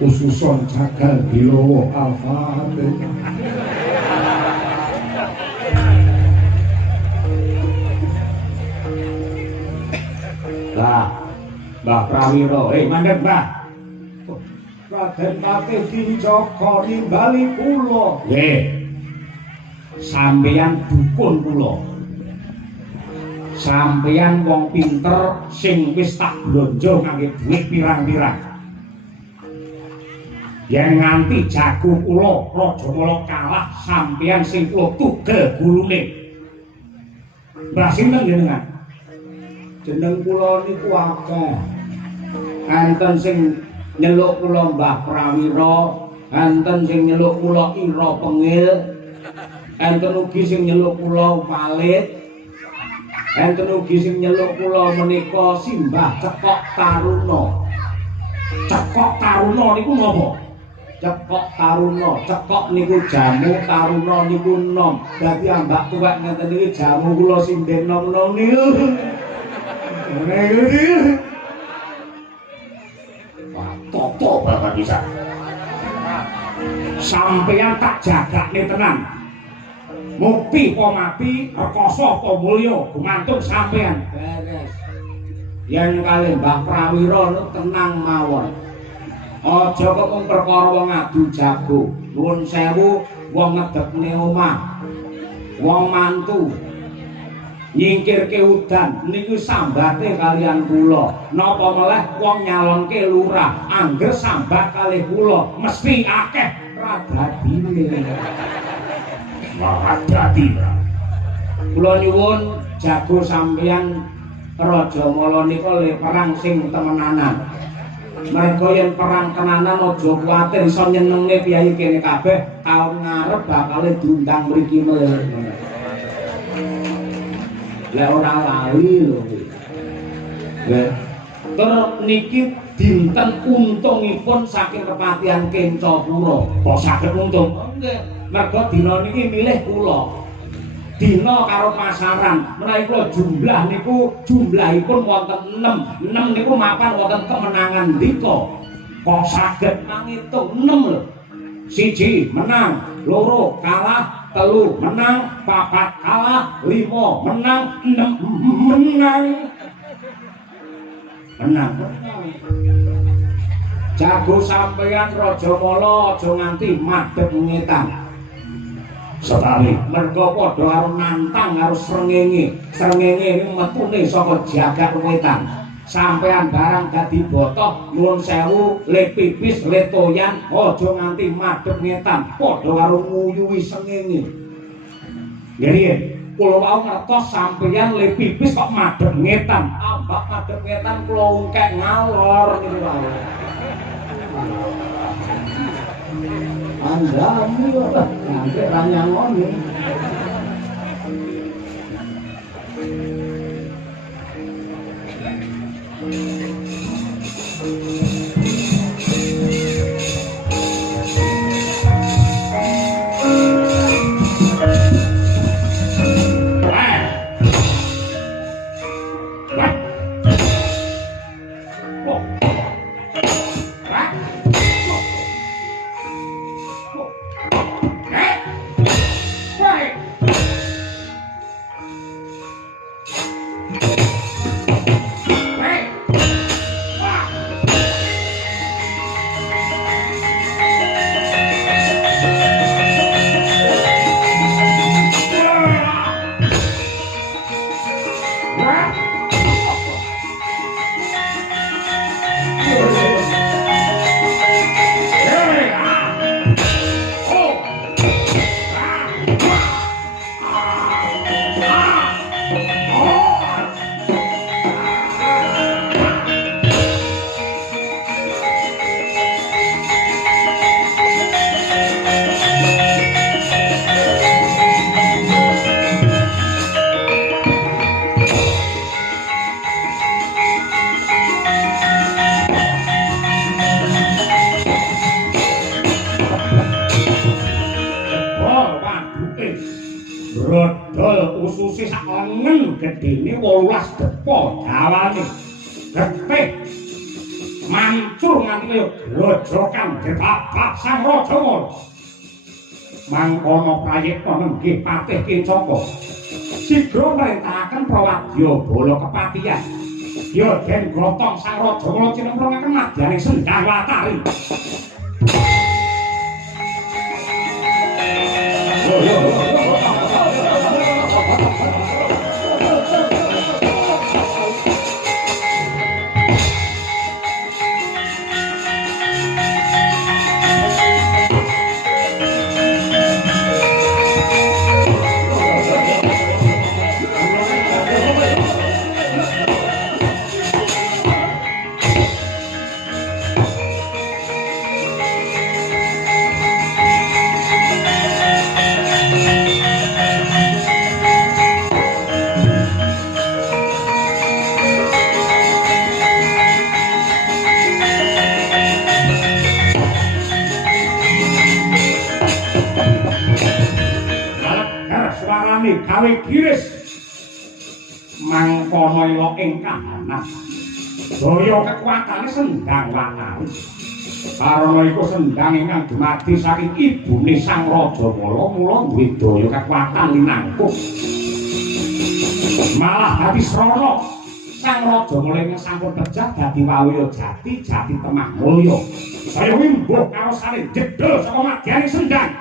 Ususon Jagal Bilawa Al-Fatihah. Lah, Mbah Prawira, mandhet Mbah. Raden Patih Dinjaka nimbali kula. Nggih. Sampeyan dukun kula. Sampeyan wong pinter sing wis tak blonjo kangge dhuwit pirang-pirang. Yen nganti jago kula Raja Mala kalah sampeyan sing kula tugel gulune. Mbah sinten jenengan? Jeneng kula niku akeh. Enten sing nyeluk kula Mbah Prawira, enten sing nyeluk kula Ira Pengil, enten ugi sing nyeluk kula Walit, enten ugi sing nyeluk kula menika Simbah Cekok Taruna. Cekok Taruna niku napa? Cekok Taruna, cekok niku jamu, taruna niku nom. Dadi ambak tuwek ngeten iki jamu kula sing den nom-nom niku. Wah, toto banget bisa. Sampeyan tak jagakne tenan. Mukti apa mati, rekoso apa mulya, gumantung sampeyan. Beres. Yen kalih Mbah Prawira tenang mawon. Aja kok perkara wong adu jago. nuwun sewu wong ngedekne omah wong mantu nyingkirke udan niku sambate kalian kula napa meleh wong nyalonke lurah angger sambat kalih kula mesti akeh radadine radadine kula nyuwun jago sampeyan Raja Mala nika le perang sing temenanan mereka yang perang tenanan aja kuwatir iso nyenengne piyayi kene kabeh taun ngarep bakal diundang mriki meleh lek ora lali lho. Nggih. Terus niki dinten untungipun saking kepatihan Kencapura. Kok saged untung? Nggih. Mergo dina niki milih kula. Dina karo pasaran. Menawi kula jumlah niku jumlahipun wonten 6. 6 niku mapan wonten kemenangan ndika. Kok saged mangitung 6 lho. 1 menang, 2 kalah, 3 menang, 4 kalah, 5 menang, 6 menang. Menang. Jago sampeyan Raja Mala aja nganti madhep ngetan. Setali mergo padha karo nantang karo srengenge. Srengenge niku metune saka jagat wetan. Sampean barang dadi botoh nuwun sewu le pipis le toyan aja nganti madhep ngetan padha karo nguyuhi srengenge. Nggih, kula wau ngertos sampeyan le pipis kok madhep ngetan. Ambak madhep ngetan kula ungkek ngalor niku wae. Andami kok nganti ra nyangoni. Brodol ususe sak lengen gedene 18 depa dawane. Getih mancur nganti kaya grojokan dibabak Sang Raja Mala. Mangkono prayekta nenggih Patih Kencaka. Sigra mrentahaken prawadya bala kepatihan. Ya den gotong Sang Raja Mala cinemprungaken madyaning Sendang Watari. Gawe giris mangkono ila ing kahanan daya kekuatane Sendang Watari karana iku sendang ingkang dumadi saking ibune Sang Raja Mala mula duwe daya kekuatan linangkung malah dadi srana Sang raja mulai sampun pejah dadi wawiya jati jati temah mulya. Saya wimbuh karo salin jedul saka madyaning sendang.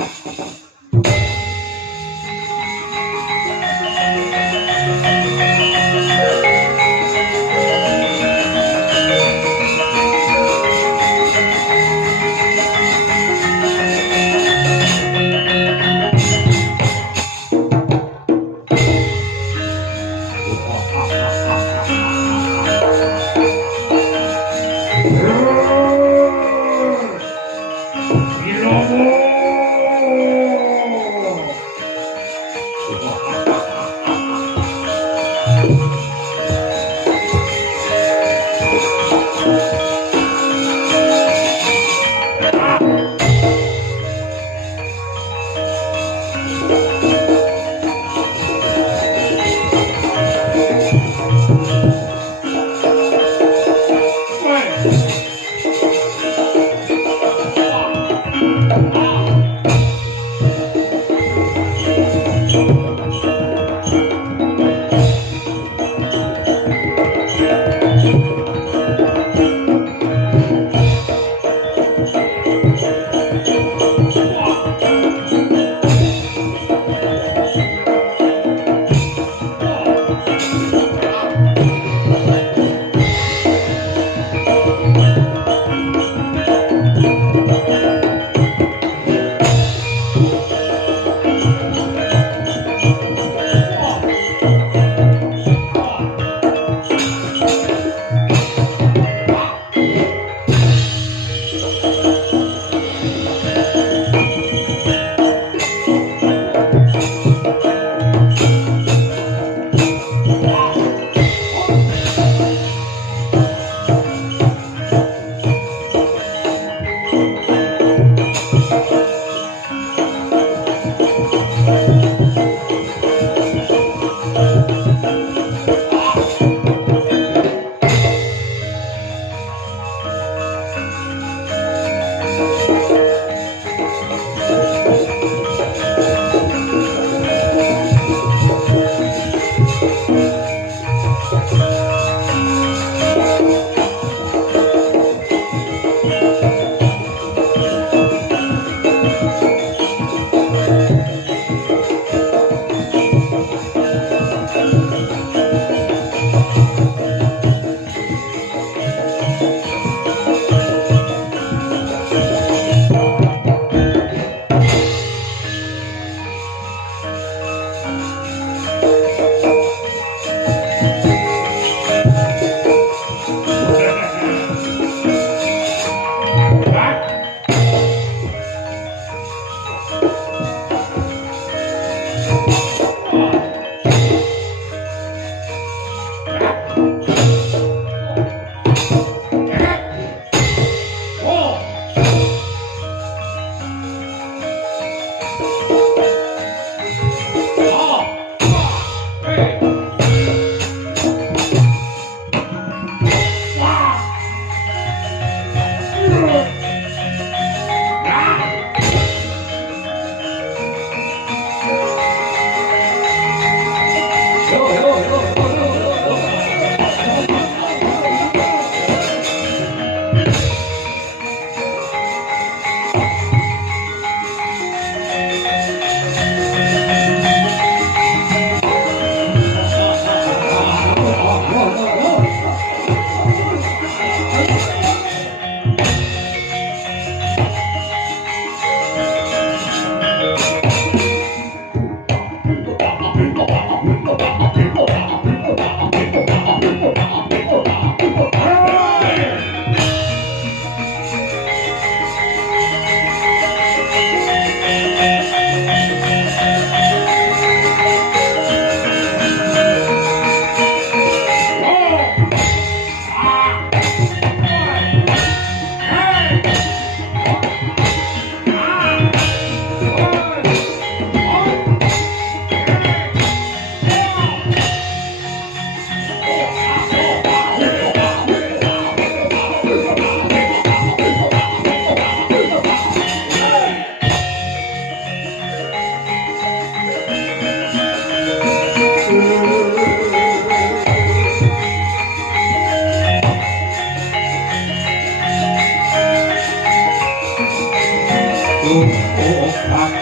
oh, oh,